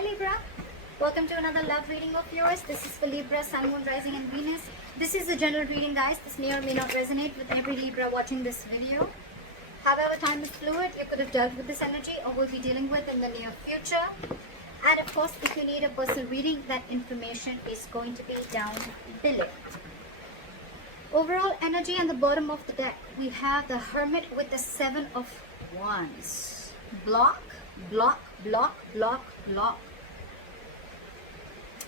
Hi Libra, welcome to another love reading of yours. This is for Libra, Sun, Moon, Rising and Venus. This is a general reading, guys. This may or may not resonate with every Libra watching this video. However, time is fluid. You could have dealt with this energy or will be dealing with in the near future. And of course, if you need a personal reading, that information is going to be down below. Overall energy on the bottom of the deck, we have the Hermit with the Seven of Wands. Block, block, block, block, block.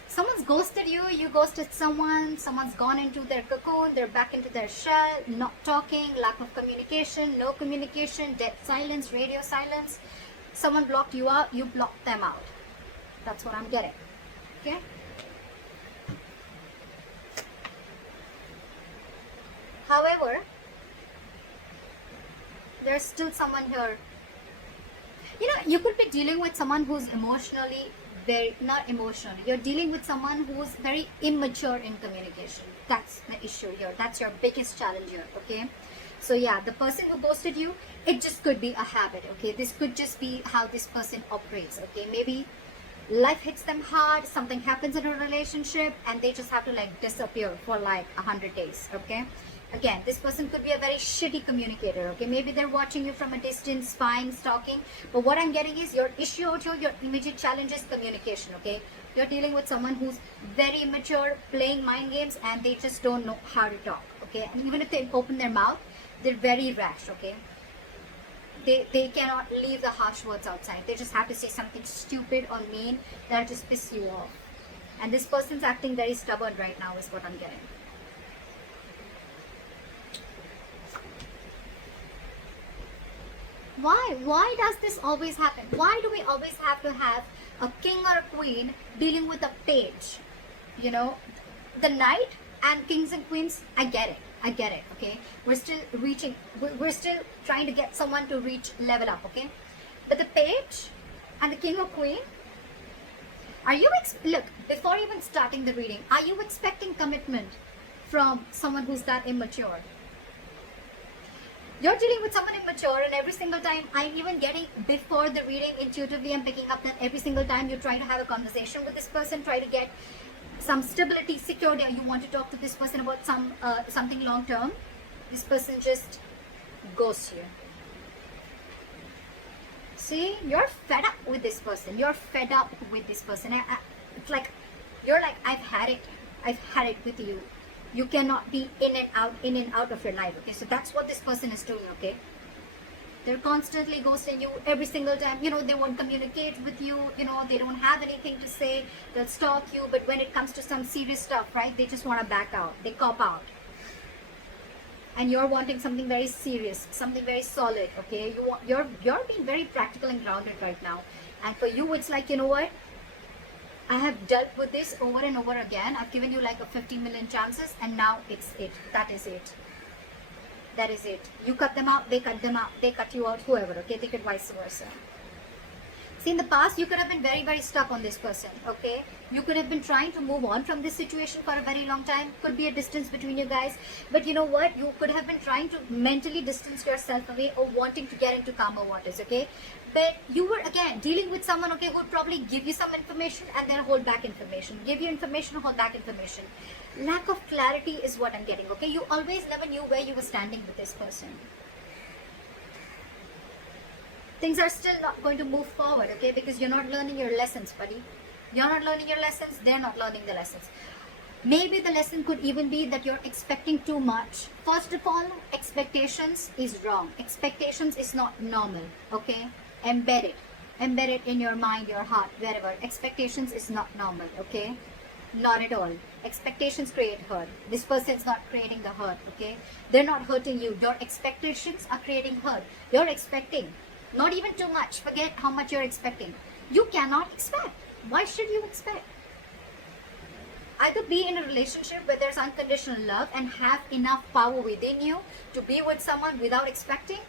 Someone's ghosted you, you ghosted someone, someone's gone into their cocoon, they're back into their shell, not talking, lack of communication, no communication, dead silence, radio silence. Someone blocked you out, you blocked them out. That's what I'm getting. Okay? However, there's still someone here. You know, you could be dealing with someone who's emotionally not emotionally. You're dealing with someone who's very immature in communication. That's the issue here. That's your biggest challenge here. Okay? So yeah, the person who ghosted you, it just could be a habit. Okay? This could just be how this person operates. Okay? Maybe life hits them hard, something happens in a relationship, and they just have to like disappear for like 100 days. Okay? Again, this person could be a very shitty communicator, okay? Maybe they're watching you from a distance, spying, stalking. But what I'm getting is your issue out here, your immediate challenge is communication, okay? You're dealing with someone who's very immature, playing mind games, and they just don't know how to talk, okay? And even if they open their mouth, they're very rash, okay? They cannot leave the harsh words outside. They just have to say something stupid or mean that'll just piss you off. And this person's acting very stubborn right now is what I'm getting. Why does this always happen? Why do we always have to have a king or a queen dealing with a page? You know, the knight and kings and queens, I get it, okay? We're still reaching, we're still trying to get someone to reach level up, okay? But the page and the king or queen, are you, look, before even starting the reading, are you expecting commitment from someone who's that immature? You're dealing with someone immature, and every single time I'm even getting, before the reading, intuitively I'm picking up that every single time you try to have a conversation with this person, try to get some stability, security, you want to talk to this person about something long term, this person just ghosts you. See, you're fed up with this person. You're fed up with this person. It's like, you're like, I've had it with you. You cannot be in and out of your life. Okay, so that's what this person is doing. Okay, they're constantly ghosting you every single time. You know, they won't communicate with you. You know, they don't have anything to say. They'll stalk you, but when it comes to some serious stuff, right, they just want to back out. They cop out. And you're wanting something very serious, something very solid. Okay, you're being very practical and grounded right now. And for you, it's like, you know what? I have dealt with this over and over again. I've given you like a 50 million chances, and now it's it. That is it. That is it. You cut them out, they cut them out, they cut you out, whoever, okay? They could vice versa. See, in the past, you could have been very, very stuck on this person, okay? You could have been trying to move on from this situation for a very long time. Could be a distance between you guys. But you know what? You could have been trying to mentally distance yourself away or wanting to get into calmer waters, okay? But you were, again, dealing with someone, okay, who would probably give you some information and then hold back information. Give you information, hold back information. Lack of clarity is what I'm getting, okay? You always never knew where you were standing with this person. Things are still not going to move forward, okay? Because you're not learning your lessons, buddy. You're not learning your lessons, they're not learning the lessons. Maybe the lesson could even be that you're expecting too much. First of all, expectations is wrong. Expectations is not normal, okay? Embed it in your mind, your heart, wherever. Expectations is not normal, okay? Not at all. Expectations create hurt. This person's not creating the hurt, okay? They're not hurting you. Your expectations are creating hurt. You're expecting. Not even too much. Forget how much you're expecting. You cannot expect. Why should you expect? Either be in a relationship where there's unconditional love and have enough power within you to be with someone without expecting,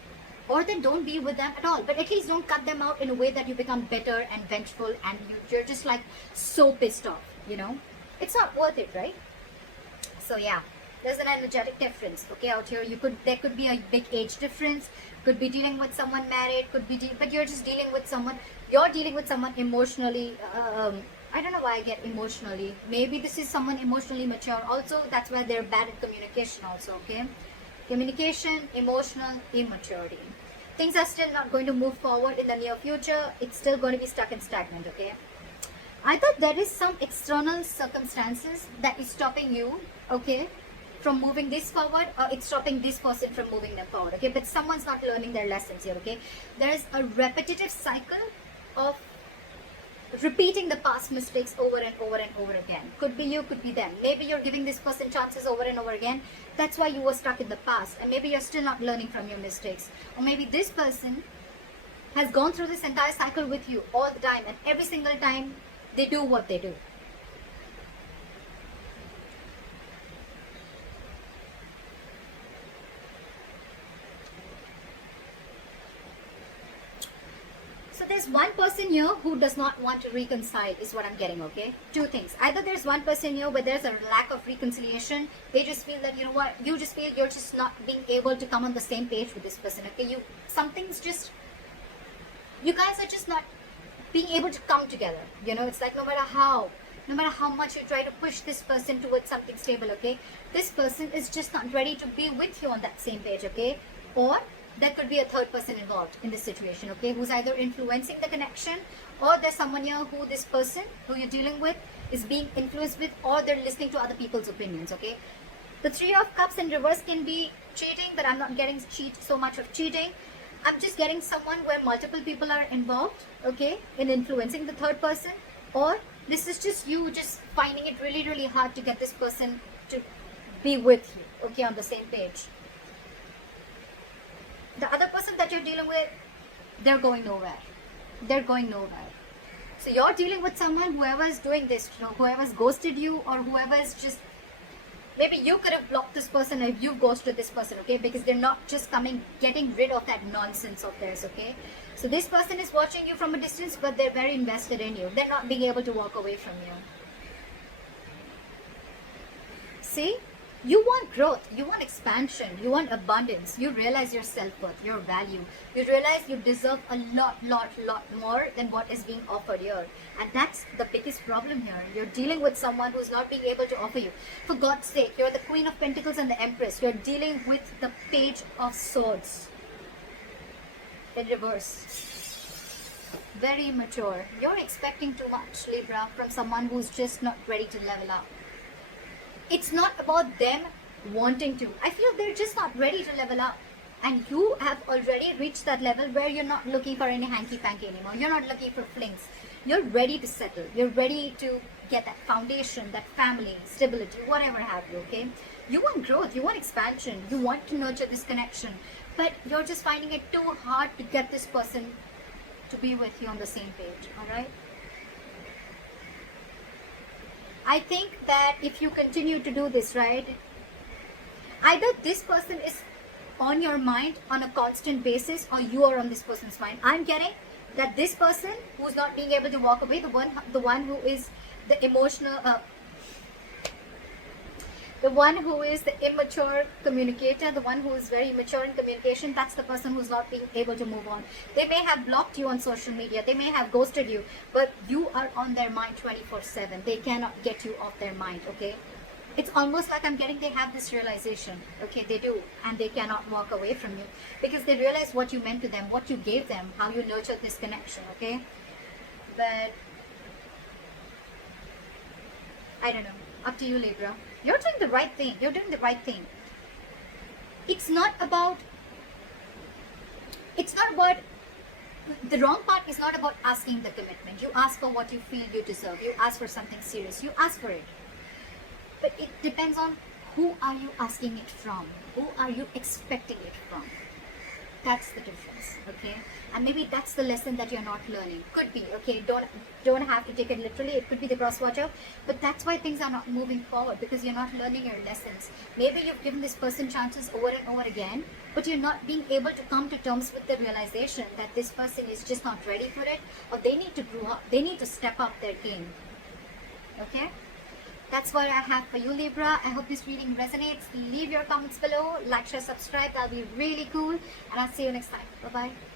or then don't be with them at all. But at least don't cut them out in a way that you become bitter and vengeful and you're just like so pissed off, you know? It's not worth it, right? So yeah, There's an energetic difference, okay, out here. There could be a big age difference, could be dealing with someone married, could be but you're just dealing with someone, you're dealing with someone emotionally, I don't know why I get emotionally. Maybe this is someone emotionally mature also. That's why they're bad at communication also, okay? Communication, emotional immaturity. Things are still not going to move forward in the near future. It's still going to be stuck and stagnant, okay? Either there is some external circumstances that is stopping you, okay, from moving this forward, or it's stopping this person from moving them forward, okay? But someone's not learning their lessons here, okay? There is a repetitive cycle of repeating the past mistakes over and over and over again. Could be you, could be them. Maybe you're giving this person chances over and over again. That's why you were stuck in the past, and maybe you're still not learning from your mistakes. Or maybe this person has gone through this entire cycle with you all the time, and every single time they do what they do. So there's one person here who does not want to reconcile is what I'm getting, okay? Two things. Either there's one person here where there's a lack of reconciliation. They just feel that, you know what, you just feel you're just not being able to come on the same page with this person, okay? Something's just, you guys are just not being able to come together. You know, it's like no matter how much you try to push this person towards something stable, okay? This person is just not ready to be with you on that same page, okay? Or there could be a third person involved in this situation, okay, who's either influencing the connection, or there's someone here who this person who you're dealing with is being influenced with, or they're listening to other people's opinions, okay? The Three of Cups in reverse can be cheating, but I'm not getting so much of cheating. I'm just getting someone where multiple people are involved, okay, in influencing the third person, or this is just you just finding it really, really hard to get this person to be with you, okay, on the same page. The other person that you're dealing with, they're going nowhere. They're going nowhere. So you're dealing with someone, whoever is doing this, you know, whoever's ghosted you, or whoever is just, maybe you could have blocked this person if you ghosted this person, okay? Because they're not just getting rid of that nonsense of theirs, okay? So this person is watching you from a distance, but they're very invested in you. They're not being able to walk away from you. See? You want growth, you want expansion, you want abundance. You realize your self-worth, your value. You realize you deserve a lot more than what is being offered here. And that's the biggest problem here. You're dealing with someone who's not being able to offer you. For God's sake, you're the Queen of Pentacles and the Empress. You're dealing with the Page of Swords in reverse. Very immature. You're expecting too much, Libra, from someone who's just not ready to level up. It's not about them wanting to. I feel they're just not ready to level up. And you have already reached that level where you're not looking for any hanky-panky anymore. You're not looking for flings. You're ready to settle. You're ready to get that foundation, that family, stability, whatever have you, okay? You want growth. You want expansion. You want to nurture this connection. But you're just finding it too hard to get this person to be with you on the same page, alright? I think that if you continue to do this, right, either this person is on your mind on a constant basis, or you are on this person's mind. I'm getting that this person who's not being able to walk away, the one who is the emotional, the one who is the immature communicator, the one who is very immature in communication, that's the person who's not being able to move on. They may have blocked you on social media, they may have ghosted you, but you are on their mind 24/7. They cannot get you off their mind, okay? It's almost like I'm getting they have this realization, okay, they do, and they cannot walk away from you because they realize what you meant to them, what you gave them, how you nurtured this connection, okay? But I don't know, up to you, Libra. You're doing the right thing. You're doing the right thing. It's not about, the wrong part is not about asking the commitment. You ask for what you feel you deserve. You ask for something serious. You ask for it. But it depends on who are you asking it from? Who are you expecting it from? That's the difference, okay? And maybe that's the lesson that you're not learning. Could be, okay? Don't have to take it literally. It could be the cross watcher, but that's why things are not moving forward, because you're not learning your lessons. Maybe you've given this person chances over and over again, but you're not being able to come to terms with the realization that this person is just not ready for it, or they need to grow up. They need to step up their game, okay? That's what I have for you, Libra. I hope this reading resonates. Leave your comments below, like, share, subscribe. That'll be really cool. And I'll see you next time. Bye bye.